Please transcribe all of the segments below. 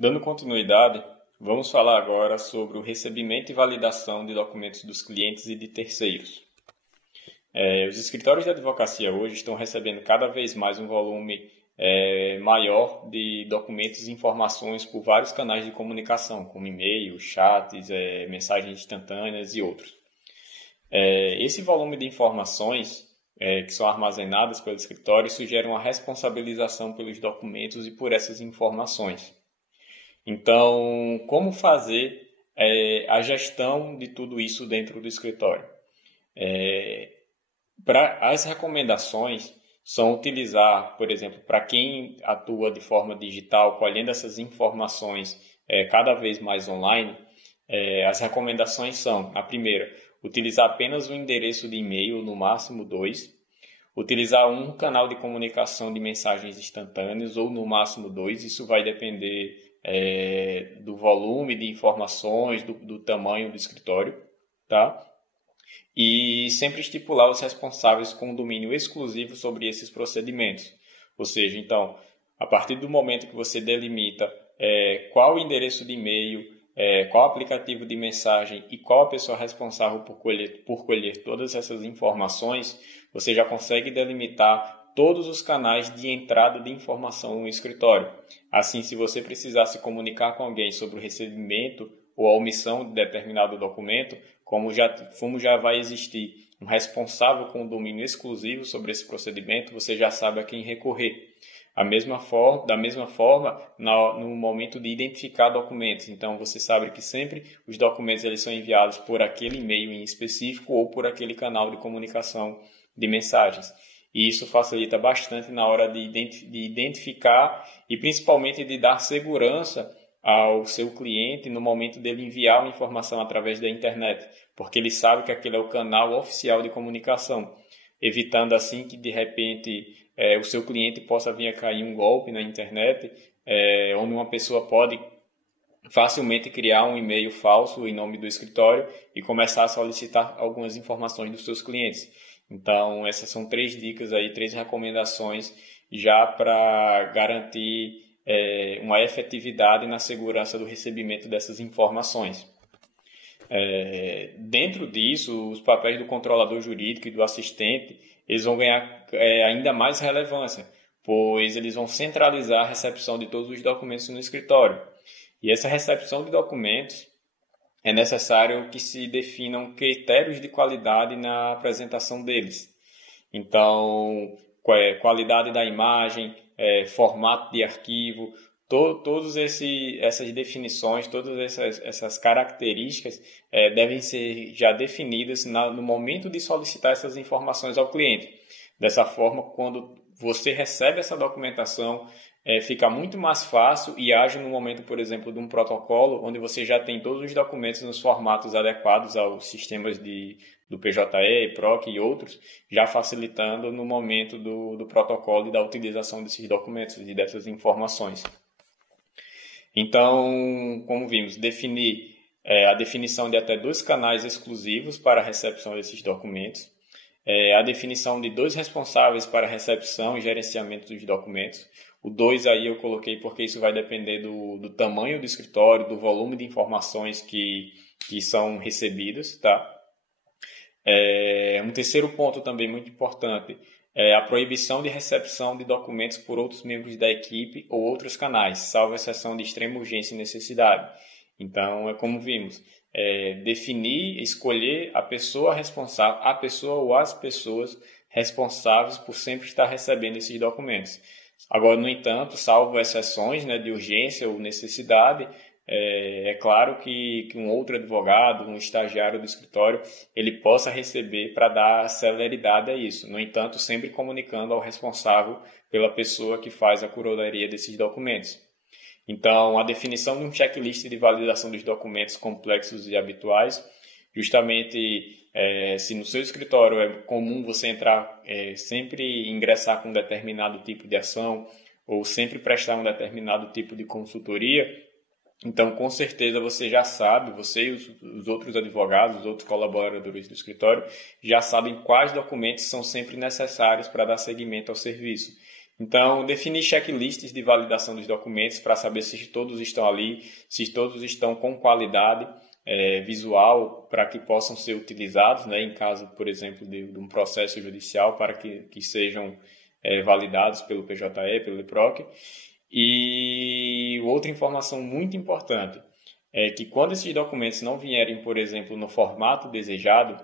Dando continuidade, vamos falar agora sobre o recebimento e validação de documentos dos clientes e de terceiros. Os escritórios de advocacia hoje estão recebendo cada vez mais um volume maior de documentos e informações por vários canais de comunicação, como e-mail, chats, mensagens instantâneas e outros. Esse volume de informações que são armazenadas pelo escritório sugere uma responsabilização pelos documentos e por essas informações. Então, como fazer a gestão de tudo isso dentro do escritório? As recomendações são utilizar, por exemplo, para quem atua de forma digital, colhendo essas informações cada vez mais online, as recomendações são, a primeira, utilizar apenas um endereço de e-mail, no máximo 2, utilizar um canal de comunicação de mensagens instantâneas, ou no máximo 2, isso vai depender do volume de informações, do tamanho do escritório, tá? E sempre estipular os responsáveis com domínio exclusivo sobre esses procedimentos. Ou seja, então, a partir do momento que você delimita qual o endereço de e-mail, qual o aplicativo de mensagem e qual a pessoa responsável por colher todas essas informações, você já consegue delimitar todos os canais de entrada de informação no escritório. Assim, se você precisar se comunicar com alguém sobre o recebimento ou a omissão de determinado documento, como já vai existir um responsável com domínio exclusivo sobre esse procedimento, você já sabe a quem recorrer. Da mesma forma, no momento de identificar documentos. Então, você sabe que sempre os documentos eles são enviados por aquele e-mail em específico ou por aquele canal de comunicação de mensagens. E isso facilita bastante na hora de identificar e principalmente de dar segurança ao seu cliente no momento dele enviar uma informação através da internet, porque ele sabe que aquele é o canal oficial de comunicação, evitando assim que de repente o seu cliente possa vir a cair um golpe na internet, onde uma pessoa pode facilmente criar um e-mail falso em nome do escritório e começar a solicitar algumas informações dos seus clientes. Então, essas são 3 dicas aí, 3 recomendações já para garantir uma efetividade na segurança do recebimento dessas informações. Dentro disso, os papéis do controlador jurídico e do assistente, eles vão ganhar ainda mais relevância, pois eles vão centralizar a recepção de todos os documentos no escritório. E essa recepção de documentos é necessário que se definam critérios de qualidade na apresentação deles. Então, qualidade da imagem, formato de arquivo, todas essas definições, todas essas características devem ser já definidas no momento de solicitar essas informações ao cliente. Dessa forma, quando você recebe essa documentação, fica muito mais fácil e ágil no momento, por exemplo, de um protocolo, onde você já tem todos os documentos nos formatos adequados aos sistemas do PJE, PROC e outros, já facilitando no momento do protocolo e da utilização desses documentos e dessas informações. Então, como vimos, definir a definição de até 2 canais exclusivos para a recepção desses documentos, a definição de 2 responsáveis para a recepção e gerenciamento dos documentos. O 2 aí eu coloquei porque isso vai depender do tamanho do escritório, do volume de informações que são recebidas, tá? Um terceiro ponto também muito importante é a proibição de recepção de documentos por outros membros da equipe ou outros canais, salvo exceção de extrema urgência e necessidade. Então, como vimos, definir, escolher a pessoa responsável, a pessoa ou as pessoas responsáveis por sempre estar recebendo esses documentos. Agora, no entanto, salvo exceções de urgência ou necessidade, é claro que um outro advogado, um estagiário do escritório, ele possa receber para dar celeridade a isso. No entanto, sempre comunicando ao responsável pela pessoa que faz a curadoria desses documentos. Então, a definição de um checklist de validação dos documentos complexos e habituais, justamente se no seu escritório é comum você entrar, sempre ingressar com um determinado tipo de ação ou sempre prestar um determinado tipo de consultoria, então com certeza você já sabe, você e os outros advogados, os outros colaboradores do escritório, já sabem quais documentos são sempre necessários para dar seguimento ao serviço. Então, definir checklists de validação dos documentos para saber se todos estão ali, se todos estão com qualidade visual para que possam ser utilizados, né, em caso, por exemplo, de um processo judicial, para que sejam validados pelo PJE, pelo IPROC. E outra informação muito importante é que quando esses documentos não vierem, por exemplo, no formato desejado,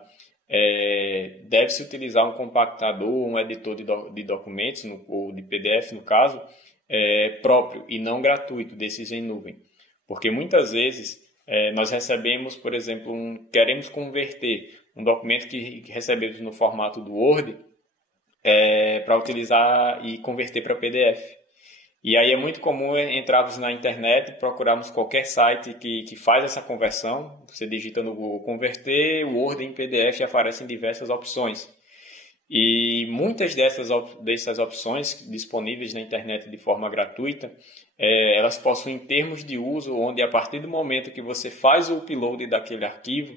deve-se utilizar um compactador, um editor de documentos, ou de PDF no caso, próprio e não gratuito desses em nuvem. Porque muitas vezes nós recebemos, por exemplo, queremos converter um documento que recebemos no formato do Word para utilizar e converter para PDF. E aí é muito comum entrarmos na internet e procurarmos qualquer site que faz essa conversão. Você digita no Google converter Word em PDF e aparecem diversas opções. E muitas dessas opções disponíveis na internet de forma gratuita, elas possuem termos de uso onde a partir do momento que você faz o upload daquele arquivo,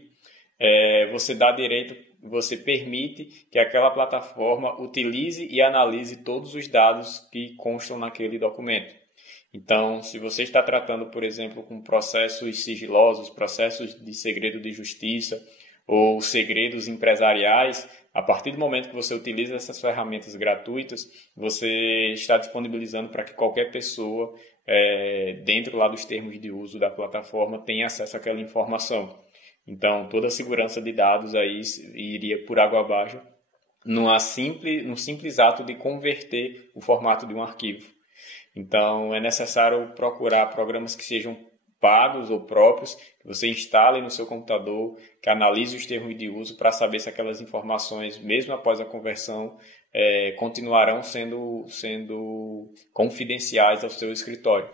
você permite que aquela plataforma utilize e analise todos os dados que constam naquele documento. Então, se você está tratando, por exemplo, com processos sigilosos, processos de segredo de justiça ou segredos empresariais, a partir do momento que você utiliza essas ferramentas gratuitas, você está disponibilizando para que qualquer pessoa, dentro lá dos termos de uso da plataforma, tenha acesso àquela informação. Então, toda a segurança de dados aí iria por água abaixo num simples ato de converter o formato de um arquivo. Então, é necessário procurar programas que sejam pagos ou próprios, que você instale no seu computador, que analise os termos de uso para saber se aquelas informações, mesmo após a conversão, continuarão sendo confidenciais ao seu escritório.